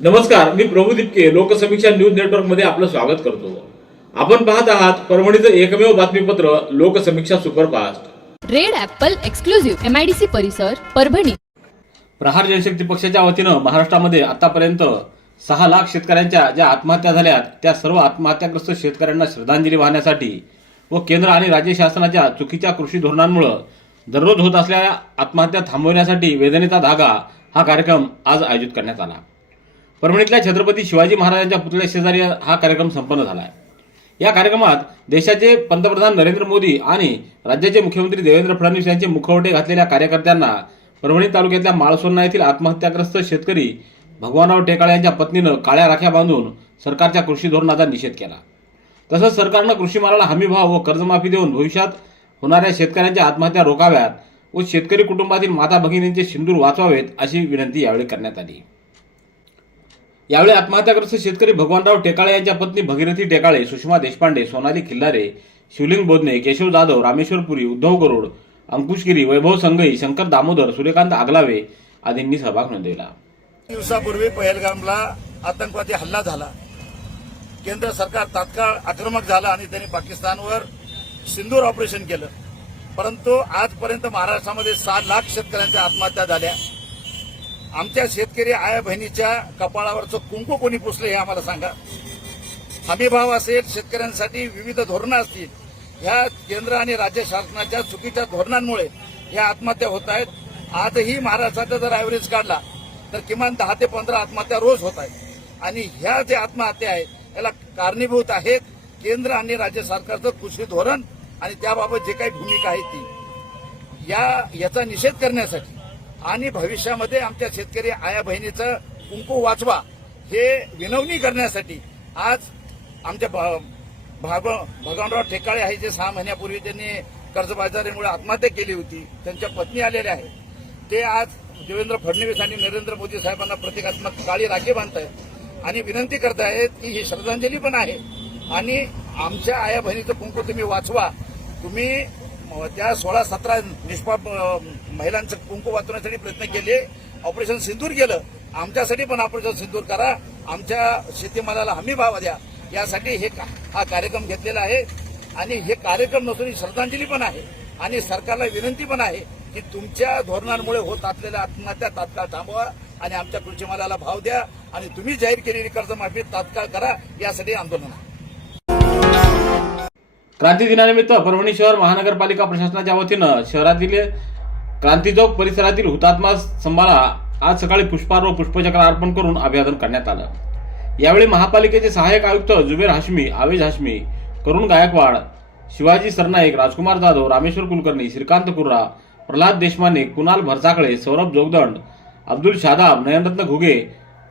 नमस्कार मी प्रभू दिपके लोकसमीक्षा न्यूज नेटवर्कमध्ये आपलं स्वागत करतो. आपण पाहत आहात परभणीचं एकमेव बातमीपत्र Loksamiksha superfast. Red apple exclusive MIDC परिसर परभणी. प्रहार जनशक्ती पक्षाच्या वतीनं महाराष्ट्रामध्ये आतापर्यंत सहा लाख शेतकऱ्यांच्या ज्या आत्महत्या झाल्यात त्या सर्व आत्महत्याग्रस्त शेतकऱ्यांना श्रद्धांजली वाहण्यासाठी व केंद्र आणि राज्य शासनाच्या चुकीच्या कृषी धोरणांमुळे दररोज होत असलेल्या आत्महत्या थांबवण्यासाठी वेदनेचा धागा हा कार्यक्रम आज आयोजित करण्यात आला. परभणीतल्या छत्रपती शिवाजी महाराजांच्या पुतळ्या शेजारी हा कार्यक्रम संपन्न झाला आहे या कार्यक्रमात देशाचे पंतप्रधान नरेंद्र मोदी आणि राज्याचे मुख्यमंत्री देवेंद्र फडणवीस यांचे मुखवटे घातलेल्या कार्यकर्त्यांना परभणी तालुक्यातल्या माळसोन्ना येथील आत्महत्याग्रस्त शेतकरी भगवानराव टेकाळे यांच्या पत्नीनं काळ्या राख्या बांधून सरकारच्या कृषी धोरणाचा निषेध केला. तसंच सरकारनं कृषी मालाला हमीभाव व कर्जमाफी देऊन भविष्यात होणाऱ्या शेतकऱ्यांच्या आत्महत्या रोखाव्यात व शेतकरी कुटुंबातील माता भगिनींचे सिंदूर वाचवावेत अशी विनंती यावेळी करण्यात आली. यावेळी आत्महत्याग्रस्त शेतकरी भगवानराव टेकाळे यांच्या पत्नी भगीरथी टेकाळे सुषमा देशपांडे सोनाली खिल्लारे शिवलिंग बोधने केशव जाधव रामेश्वर पुरी उद्धव गरुड अंकुशगिरी वैभव संगई शंकर दामोदर सूर्यकांत आगलावे आदींनी सहभाग नोंदवला. दिवसापूर्वी पहलगामला आतंकवादी हल्ला झाला. केंद्र सरकार तात्काळ आक्रमक झालं आणि त्यांनी पाकिस्तानवर सिंदूर ऑपरेशन केलं. परंतु आजपर्यंत महाराष्ट्रामध्ये सहा लाख शेतकऱ्यांच्या आत्महत्या झाल्या. आमच्या शेतकरी आया बहिणीच्या कपाळावरचं कुंकू कोणी पुसलं हे आम्हाला सांगा. हमीभाव असेल शेतकऱ्यांसाठी विविध धोरणं असतील ह्या केंद्र आणि राज्य शासनाच्या चुकीच्या धोरणांमुळे ह्या आत्महत्या होत आहेत. आजही महाराष्ट्राचा जर ॲव्हरेज काढला तर किमान दहा ते पंधरा आत्महत्या रोज होत आहेत. आणि ह्या ज्या आत्महत्या आहेत याला कारणीभूत आहेत केंद्र आणि राज्य सरकारचं कृषी धोरण आणि त्याबाबत जे काही भूमिका आहे ती. या याचा निषेध करण्यासाठी आणि भविष्यामध्ये आमच्या शेतकरी आया बहिणीचं कुंकू वाचवा हे विनवणी करण्यासाठी आज आमच्या भाग भगवानराव ठेकाळे आहे जे सहा महिन्यापूर्वी त्यांनी कर्जबाजारीमुळे आत्महत्या केली होती त्यांच्या पत्नी आलेल्या आहेत. ते आज देवेंद्र फडणवीस आणि नरेंद्र मोदी साहेबांना प्रतिकात्मक काळी राखी बांधतायत आणि विनंती करतायत की ही श्रद्धांजली पण आहे. आणि आमच्या आया बहिणीचं कुंकू तुम्ही वाचवा. तुम्ही त्या सोळा सतरा निष्पाप महिलांचं कुंकू वाचवण्यासाठी प्रयत्न केले. ऑपरेशन सिंदूर केलं. आमच्यासाठी पण ऑपरेशन सिंदूर करा. आमच्या शेतीमालाला हमी भाव द्या. यासाठी हे का- हा कार्यक्रम घेतलेला आहे. आणि हे कार्यक्रम नसून ही श्रद्धांजली पण आहे. आणि सरकारला विनंती पण आहे की तुमच्या धोरणांमुळे होत असलेल्या आत्महत्या तात्काळ थांबवा आणि आमच्या कृषी मालाला भाव द्या. आणि तुम्ही जाहीर केलेली कर्जमाफी तात्काळ करा. यासाठी आंदोलन आहे. क्रांती दिनानिमित्त परभणी शहर महानगरपालिका प्रशासनाच्या वतीनं शहरातील क्रांती चौक परिसरातील हुतात्मा स्तंभाला आज सकाळी पुष्पहार व पुष्पचक्र अर्पण करून अभिवादन करण्यात आलं. यावेळी महापालिकेचे सहाय्यक आयुक्त जुबेर हाशमी आवेज हाशमी करुण गायकवाड शिवाजी सरनाईक राजकुमार जाधव रामेश्वर कुलकर्णी श्रीकांत कुर्रा प्रल्हाद देशमाने कुणाल भरसाकळे सौरभ जोगदंड अब्दुल शादाब नयनरत्न घुगे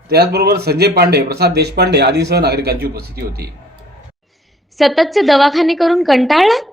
त्याचबरोबर संजय पांडे प्रसाद देशपांडे आदीसह नागरिकांची उपस्थिती होती. सततचे दवाखाने करून कंटाळलात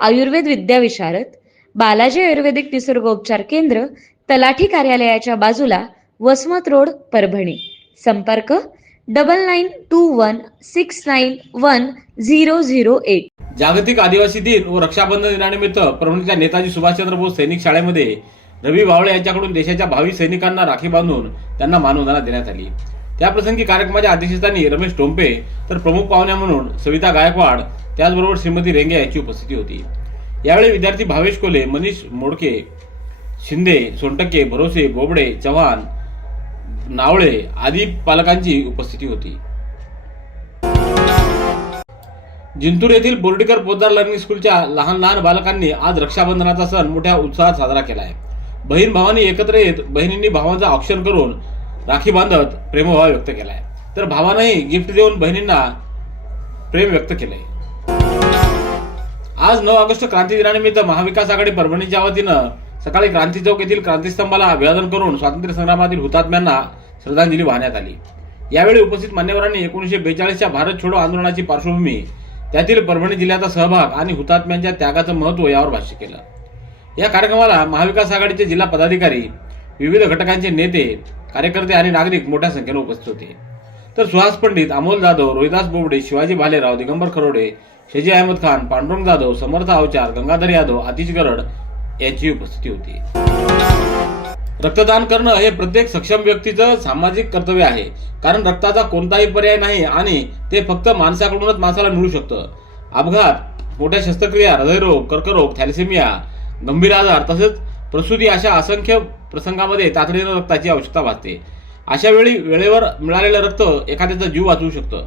आयुर्वेद विद्याविशारद बालाजी आयुर्वेदिक निसर्गोपचार केंद्र तलाठी कार्यालयाच्या बाजूला वसमत रोड परभणी. संपर्क double nine two one six nine one zero zero eight जागतिक आदिवासी दिन व रक्षाबंधन दिनानिमित्त परभणीच्या नेताजी सुभाषचंद्र बोस सैनिक शाळेमध्ये रवी बावळे यांच्याकडून देशाच्या भावी सैनिकांना राखी बांधून त्यांना मानवंदना देण्यात आली. त्याप्रसंगी कार्यक्रमाच्या अध्यक्षस्थानी रमेश टोंपे तर प्रमुख पाहुण्या म्हणून सविता गायकवाड त्याचबरोबर श्रीमती रेंगे यांची उपस्थिती होती. यावेळी विद्यार्थी भावेश कोले मनीष मोडके शिंदे सोनटक्के भरोसे बोबडे चव्हाण नावळे आदी पालकांची उपस्थिती होती. जिंतूर येथील बोर्डीकर पोद्दार लर्निंग स्कूलच्या लहान लहान बालकांनी आज रक्षाबंधनाचा सण मोठ्या उत्साहात साजरा केला आहे बहीण भावांनी एकत्र येत बहिणींनी भावांचा औक्षण करून राखी बांधत प्रेमभाव व्यक्त केलाय. तर भावानंही गिफ्ट देऊन बहिणींना प्रेम व्यक्त केलंय. आज नऊ ऑगस्ट क्रांती दिनानिमित्त महाविकास आघाडी परभणीच्या वतीनं सकाळी क्रांती चौक येथील क्रांतीस्तंभाला अभिवादन करून स्वातंत्र्य संग्रामातील हुतात्म्यांना श्रद्धांजली वाहण्यात आली. यावेळी उपस्थित मान्यवरांनी एकोणीसशे बेचाळीसच्या भारत छोडो आंदोलनाची पार्श्वभूमी त्यातील परभणी जिल्ह्याचा सहभाग आणि हुतात्म्यांच्या त्यागाचं महत्त्व यावर भाष्य केलं. या कार्यक्रमाला महाविकास आघाडीचे जिल्हा पदाधिकारी विविध घटकांचे नेते कार्यकर्ते आणि नागरिक मोठ्या संख्येने उपस्थित होते. तर सुहास पंडित अमोल जाधव रोहिदास बोबडे शिवाजी भालेराव दिगंबर खरोडे शेजी अहमद खान पांडुरंग जाधव समर्थ अवचार गंगाधर यादव आतिश गरड यांची उपस्थिती होती. रक्तदान करणं हे प्रत्येक सक्षम व्यक्तीचं सामाजिक कर्तव्य आहे. कारण रक्ताचा कोणताही पर्याय नाही आणि ते फक्त माणसाकडूनच माणसाला मिळू शकतं. अपघात मोठ्या शस्त्रक्रिया हृदयरोग कर्करोग थॅलेसेमिया गंभीर आजार तसेच प्रसूती अशा असंख्य प्रसंगामध्ये तातडीनं रक्ताची आवश्यकता भासते. अशा वेळी वेळेवर मिळालेलं रक्त एखाद्याचा जीव वाचवू शकतं.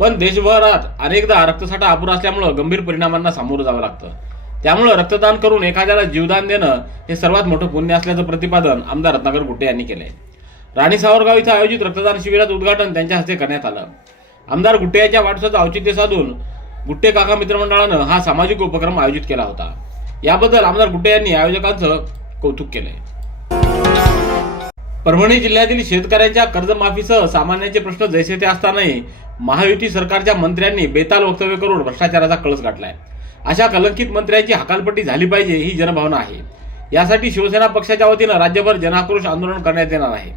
पण देशभरात अनेकदा रक्तसाठा अपुरा असल्यामुळं गंभीर परिणामांना सामोरं जावं लागतं. त्यामुळं रक्तदान करून एखाद्याला जीवदान देणं हे सर्वात मोठं पुण्य असल्याचं प्रतिपादन आमदार रत्नाकर गुट्टे यांनी केलंय. राणी सावरगाव इथं आयोजित रक्तदान शिबिराचं उद्घाटन त्यांच्या हस्ते करण्यात आलं. आमदार गुट्टे यांच्या वाढदिवसाचं औचित्य साधून गुट्टे काका मित्रमंडळानं हा सामाजिक उपक्रम आयोजित केला होता. याबद्दल आमदार गुट्टे यांनी आयोजकांचं कौतुक केलंय. परभणी जिल्ह्यातील शेतकऱ्यांच्या कर्जमाफीसह सामान्यांचे प्रश्न जैसे ते असतानाही महायुती सरकारच्या मंत्र्यांनी बेताल वक्तव्य करून भ्रष्टाचाराचा कळस गाठलाय. अशा कलंकित मंत्र्यांची हकालपट्टी झाली पाहिजे ही जनभावना आहे. यासाठी शिवसेना पक्षाच्या वतीनं राज्यभर जनाक्रोश आंदोलन करण्यात येणार आहे.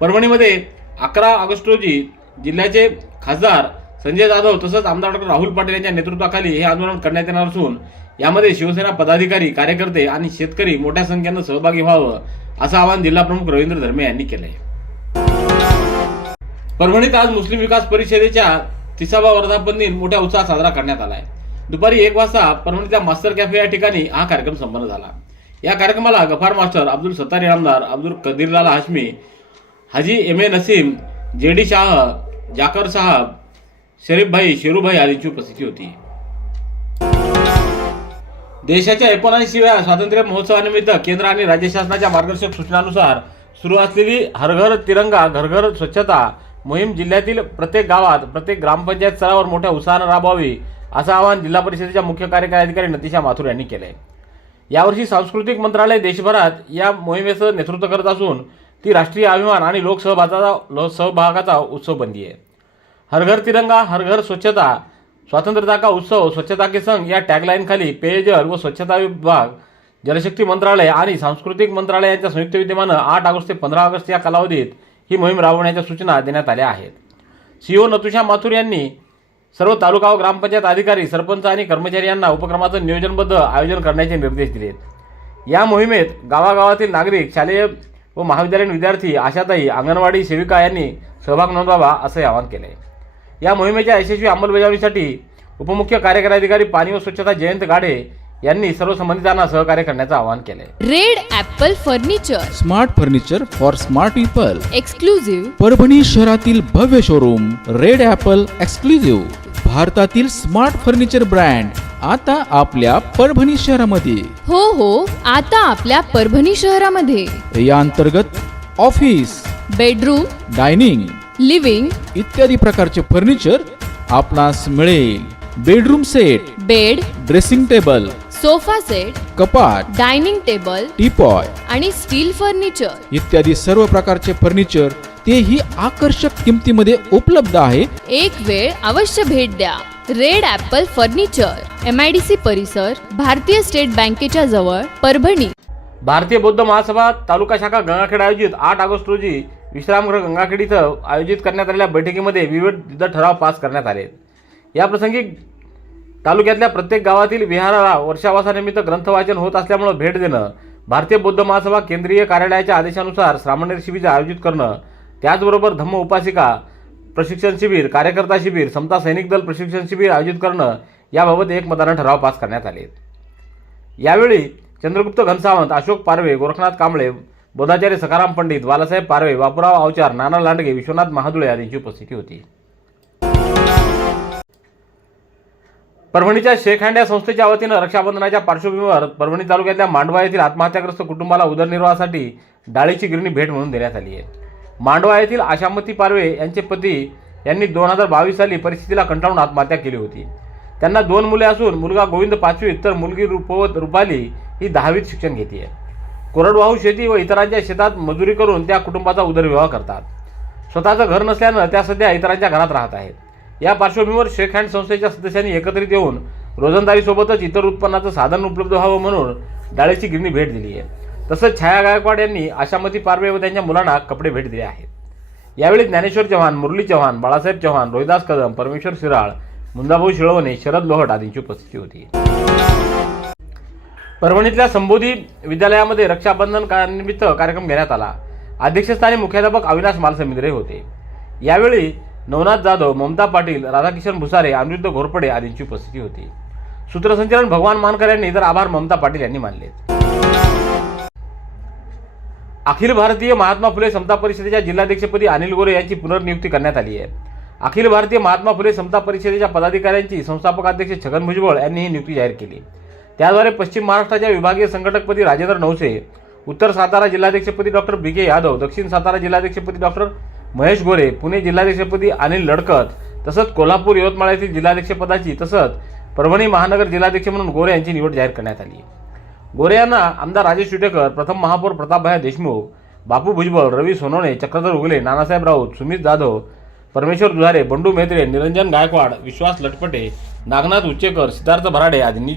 परभणीमध्ये अकरा ऑगस्ट रोजी जिल्ह्याचे खासदार संजय जाधव तसंच आमदार डॉक्टर राहुल पाटील यांच्या नेतृत्वाखाली हे आंदोलन करण्यात येणार असून यामध्ये शिवसेना पदाधिकारी कार्यकर्ते आणि शेतकरी मोठ्या संख्येनं सहभागी व्हावं असं आवाहन जिल्हाप्रमुख रवींद्र धर्मे यांनी केलंय. परभणीत आज मुस्लिम विकास परिषदेच्या तिसावा वर्धापन दिन मोठ्या उत्साहात साजरा करण्यात आलाय. दुपारी एक वाजता परभणीच्या मास्टर कॅफे या ठिकाणी हा कार्यक्रम संपन्न झाला. या कार्यक्रमाला गफार मास्टर अब्दुल सत्तारी आमदार Abdul Kadirlal Hashmi Haji M A Naseem J D Shah जाकर साहब शरीफ भाई शेरूभाई आदींची उपस्थिती होती. देशाच्या एकोणऐंशीव्या स्वातंत्र्य महोत्सवानिमित्त केंद्र आणि राज्य शासनाच्या मार्गदर्शक सूचनानुसार सुरू असलेली हरघर तिरंगा घरघर स्वच्छता मोहीम जिल्ह्यातील प्रत्येक गावात प्रत्येक ग्रामपंचायत स्तरावर मोठ्या उत्साहानं राबवावी असं आवाहन जिल्हा परिषदेच्या मुख्य कार्यकारी अधिकारी नतिशा माथुर यांनी केलंय. यावर्षी सांस्कृतिक मंत्रालय देशभरात या मोहिमेचं नेतृत्व करत असून ती राष्ट्रीय अभिमान आणि लोकसहभागाचा लोकसहभागाचा उत्सव बनली आहे हरघर तिरंगा हरघर स्वच्छता स्वातंत्र्यता का उत्सव स्वच्छता के संघ या टॅगलाईनखाली पेयजल व स्वच्छता विभाग जलशक्ती मंत्रालय आणि सांस्कृतिक मंत्रालय यांच्या संयुक्त विद्यमानं आठ ऑगस्ट ते पंधरा ऑगस्ट या कालावधीत ही मोहीम राबवण्याच्या सूचना देण्यात आल्या आहेत. सीओ नतुषा माथुर यांनी सर्व तालुका व ग्रामपंचायत अधिकारी सरपंच आणि कर्मचारी यांना उपक्रमाचं नियोजनबद्ध आयोजन करण्याचे निर्देश दिलेत या मोहिमेत गावागावातील नागरिक शालेय व महाविद्यालयीन विद्यार्थी आशाताई अंगणवाडी सेविका यांनी सहभाग नोंदवावा असे आवाहन केले या मोहिमेच्या यशस्वी अंमलबजावणीसाठी उपमुख्य कार्यकारी अधिकारी पाणी व स्वच्छता जयंत गाडे यांनी सर्व संबंधितांना सहकार्य करण्याचं आवाहन केले red apple furniture. Smart furniture for smart people. Exclusive Parbhani शहरातील भव्य शोरूम रेड ॲपल एक्सक्लुझिव्ह भारतातील स्मार्ट फर्निचर ब्रँड आता आपल्या परभणी शहरामध्ये. हो हो आता आपल्या परभणी शहरामध्ये. या अंतर्गत ऑफिस बेडरूम. डायनिंग लिव्हिंग इत्यादी प्रकारचे फर्निचर आपणास मिळेल. Bedroom set bed dressing table sofa set कपाट डायनिंग टेबल टीपॉय आणि स्टील फर्निचर इत्यादी सर्व प्रकारचे फर्निचर तेही आकर्षक किमतीमध्ये उपलब्ध आहे. एक वेळ अवश्य भेट द्या. Red apple furniture M I D C परिसर भारतीय स्टेट बँकेच्या जवळ परभणी. भारतीय बौद्ध महासभा तालुका शाखा गंगाखेड आयोजित आठ ऑगस्ट रोजी विश्रामगृह गंगाखेड इथं आयोजित करण्यात आलेल्या बैठकीमध्ये विविध ठराव पास करण्यात आले. याप्रसंगी तालुक्यातल्या प्रत्येक गावातील विहाराला वर्षावासानिमित्त ग्रंथवाचन होत असल्यामुळं भेट देणं भारतीय बौद्ध महासभा केंद्रीय कार्यालयाच्या आदेशानुसार श्रामणेर शिबिर आयोजित करणं त्याचबरोबर धम्म उपासिका प्रशिक्षण शिबिर कार्यकर्ता शिबिर समता सैनिक दल प्रशिक्षण शिबिर आयोजित करणं याबाबत एकमतानं ठराव पास करण्यात आले. यावेळी चंद्रगुप्त घनसावंत अशोक पारवे गोरखनाथ कांबळे बोधाचार्य सखाराम पंडित बालासाहेब पारवे बापूराव अवचार नाना लांडगे विश्वनाथ महादुळे आदींची उपस्थिती होती. परभणीच्या शेखहांड संस्थेच्या वतीनं रक्षाबंधनाच्या पार्श्वभूमीवर परभणी तालुक्यातल्या मांडवा येथील आत्महत्याग्रस्त कुटुंबाला उदरनिर्वाहासाठी डाळीची गिरणी भेट म्हणून देण्यात आली आहे. मांडवा येथील आशामती पारवे यांचे पती यांनी दोन हजार बावीस साली परिस्थितीला कंटाळून आत्महत्या केली होती. त्यांना दोन मुले असून मुलगा गोविंद पाचवीत तर मुलगी रुपवत रुपाली ही दहावीत शिक्षण घेते कोरडवाहू शेती व इतरांच्या शेतात मजुरी करून त्या कुटुंबाचा उदरविवाह करतात. स्वतःचं घर नसल्यानं त्या सध्या इतरांच्या घरात राहत आहेत. या पार्श्वभूमीवर शेख हँड संस्थेच्या सदस्यांनी एकत्रित येऊन रोजंदारीसोबतच इतर उत्पन्नाचं साधन उपलब्ध व्हावं म्हणून डाळीची गिरणी भेट दिली आहे. तसंच छाया गायकवाड यांनी आशामती पारवे व त्यांच्या मुलांना कपडे भेट दिले आहेत. यावेळी ज्ञानेश्वर चव्हाण मुरली चव्हाण बाळासाहेब चव्हाण रोहिदास कदम परमेश्वर शिराळ मुंदाभाऊ शिळवणे शरद लोहट आदींची उपस्थिती होती. परभणीतल्या संबोधी विद्यालयामध्ये रक्षाबंधन निमित्त कार्यक्रम घेण्यात आला. अध्यक्षस्थानी मुख्याध्यापक अविनाश मालसमिंद्रे होते. यावेळी नवनाथ जाधव ममता पाटील राधाकिशन भुसारे अनिरुद्ध घोरपडे आदींची उपस्थिती होती. सूत्रसंचालन भगवान मानकर यांनी तर आभार ममता पाटील यांनी मानले अखिल भारतीय महात्मा फुले समता परिषदेच्या जिल्हाध्यक्षपदी अनिल गोरे यांची पुनर्नियुक्ती करण्यात आली आहे. अखिल भारतीय महात्मा फुले समता परिषदेच्या पदाधिकाऱ्यांची संस्थापक अध्यक्ष छगन भुजबळ यांनी ही नियुक्ती जाहीर केली. त्याद्वारे पश्चिम महाराष्ट्राच्या विभागीय संघटकपदी राजेंद्र नवसे उत्तर सातारा जिल्हाध्यक्षपदी डॉक्टर बी के यादव दक्षिण सातारा जिल्हाध्यक्षपदी डॉक्टर महेश गोरे पुणे जिल्हाध्यक्षपदी अनिल लडकत तसंच कोल्हापूर यवतमाळ येथील जिल्हाध्यक्षपदाची तसंच परभणी महानगर जिल्हाध्यक्ष म्हणून गोरे यांची निवड जाहीर करण्यात आली. गोरे यांना आमदार राजेश विटेकर प्रथम महापौर प्रतापभाया देशमुख बापू भुजबळ रवी सोनवणे चक्रधर उगले नानासाहेब राऊत सुमित जाधव परमेश्वर दुधारे बंडू मेत्रे निरंजन गायकवाड विश्वास लटपटे नागनाथ उच्चेकर सिद्धार्थ भराडे आदींनी